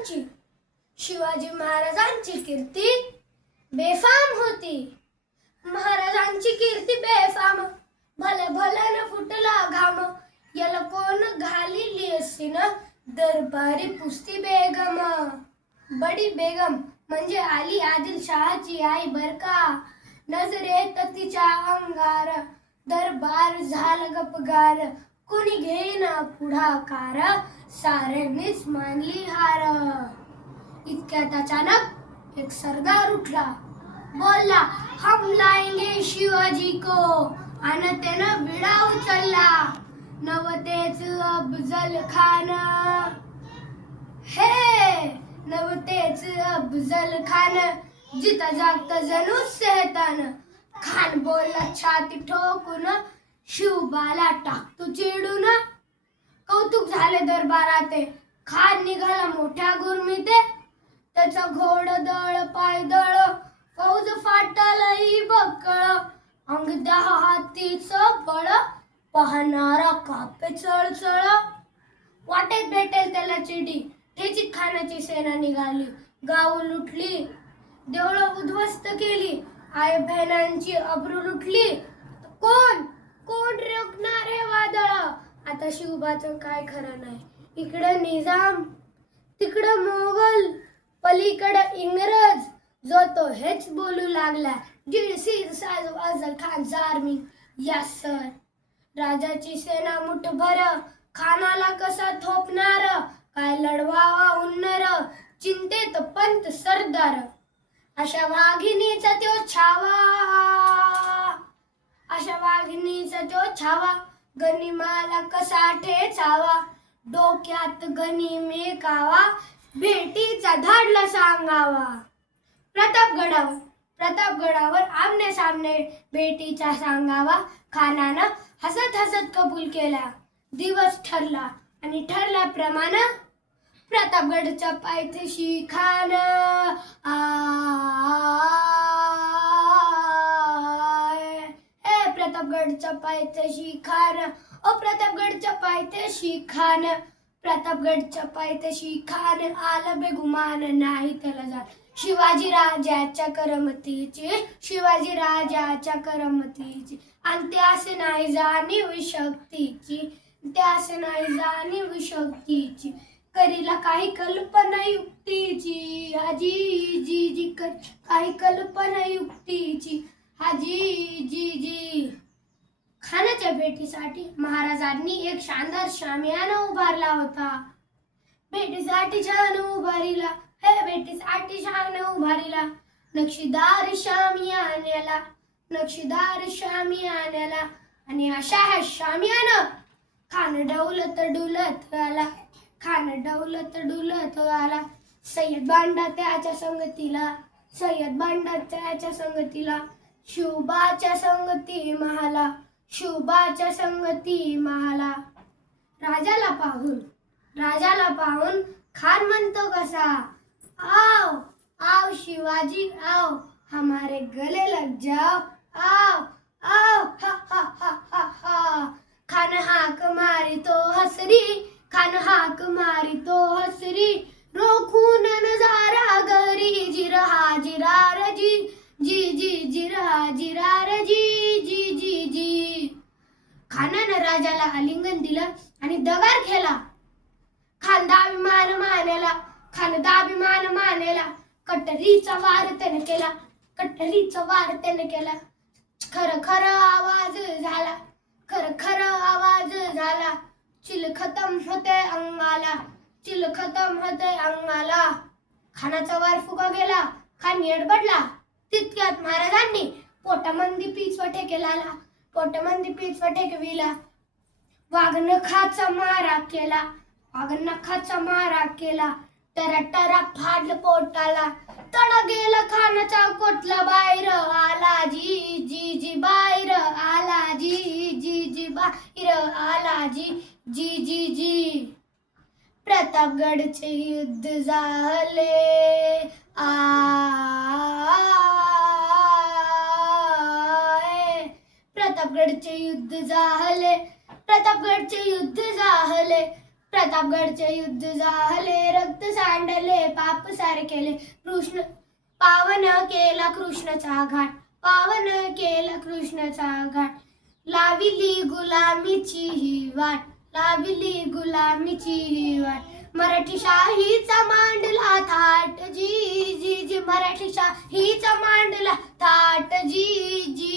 महाराजांची शिवाजी महाराजांची कीर्ती बेफाम होती. महाराजांची कीर्ती बेफाम, भले भले न फुटला घाम. याला कोण घालिली असीन दरबारी पुस्ती बेगम. बडी बेगम म्हणजे अली आदिल शहाची आई बर का. नजरेत तिच्या अंगार दरबार झाल गपगार. कोणी घेना पुढाकार, साऱ्यांनीच मानली हार. इतक्यात अचानक एक सरदार उठला, बोलला हम लाएंगे शिवाजी को. आणि त्यानं विडा उचलला. नवतेच अफजल खान, हे नवतेच अफजल खान. जिता जागता जणू सेहतान. खान बोलला छाती ठोकून, शिवबाला टाकतो चिडून. कौतुक झाले दरबारात, खान निघाला मोठ्या गुरमीते. त्याचा घोडदळ पायदळ, फौज फाटलही बकळ. अंग 10 हातीचं बळ, पाहणारा कापे चळचळ. वाटेत भेटेल त्याला चिडी, ठेचीत खानाची सेना निघाली. गाव लुटली, देवळं उद्ध्वस्त केली. आई बहिणांची अब्रू लुटली. कोण कोण रोखणार हे वादळ. आता शिवबाचं काय खरं नाही. इकडं निजाम, तिकडं मोगल, पलीकडं इंग्रज. जो तो हेच बोलू लागला, दीडशीर साज अफजल खानचा आर्मी. Yes sir. राजाची सेना मुठभर, खानाला कसा थोपणार. काय लढवावा हुन्नर, चिंतेत पंत सरदार. अशा वाघिणीचा त्यो छावा, अशा वाघिणीचा त्यो छावा. गनिमाला कसा ठेचावा, डोक्यात गनिमे कावा. भेटीचा धाडला सांगावा. प्रतापगडावर आमने सामने भेटीचा सांगावा. खानानं हसत हसत कबूल केला. दिवस ठरला आणि ठरल्याप्रमाणे प्रतापगडच्या पायथ्याशी खान. प्रतापगडच्या पायथ्याशी खान, ओ प्रतापगडच्या पायथ्याशी खान. प्रतापगडच्या पायथ्याशी खान, आलं बेगुमान नाही त्याला जाण. शिवाजी राजाच्या करमतीची, शिवाजी राजाच्या करमतीची. आणि त्यास नाही जाणीव शक्तीची, त्यास नाही जाणीव शक्तीची. करीला काही कल्पना युक्तीची, हाजी जी जी काही कल्पना युक्तीची. हाजी जी जी. खानाच्या भेटीसाठी महाराजांनी एक शानदार शामियाना उभारला होता. भेटीसाठी छान उभारीला, हे भेटीसाठी छान उभारीला. नक्षीदार शामियान्याला, नक्षीदार शामियान्याला. आणि अशा ह्या शामियाना खान डौलत डुलत आला, खान डौलत डुलत आला. सय्यद बांडा त्याच्या संगतीला, सय्यद बांडा त्याच्या संगतीला. शिवबाच्या संगती महाला, शिवबाच्या संगती महाला. राजाला पाहून खान म्हणतो कसा, आओ आओ शिवाजी आओ, हमारे गले लग जाओ. आओ आओ हा हा हा हा हा. खान हाक मारी तो हसरी, खान हाक मारी तो हसरी. रोखून नजारा गरी, जिरहा जिरार जी जी जी जिरहा जिरार जी जी जी जी. खानानं राजाला आलिंगन दिलं आणि दगार केला. खान दाभिमान मानेला, खान दाभिमान मानेला. कटरीचा वार त्याने केला, कटरीचा वार त्याने केला. खर खर आवाज झाला, खर खर आवाज झाला. चिल खतम होते अंगाला, चिल खतम होते अंगाला. खानाचा वार फुगा गेला, खान येडबडला. तितक्यात महाराजांनी पोटामंदी पिचवटे केला, पोटामंदी पिचवटे केला. वाघनखाचा मारा केला, वाघनखाचा मारा केला. टरा फाडलं पोटाला. तड गेला खानाचा कोटला बाहेर. आला जी जी जी बाहेर, आला जी जी जी बाहेर, आला जी जी जी जी. प्रतापगडचे युद्ध झाले. प्रतापगडचे युद्ध झाले, प्रतापगडचे युद्ध झाले. प्रतापगडचे युद्ध झाले, रक्त सांडले, पाप सारे केले, कृष्ण पावन केला कृष्णाचा घाट, पावन केला कृष्णाचा घाट. लाविली गुलामीची ही वाट, लाविली गुलामीची ही वाट. मराठी शाहीचा मांडला थाट, जी जी जी मराठी शाहीचा मांडला थाट, जी जी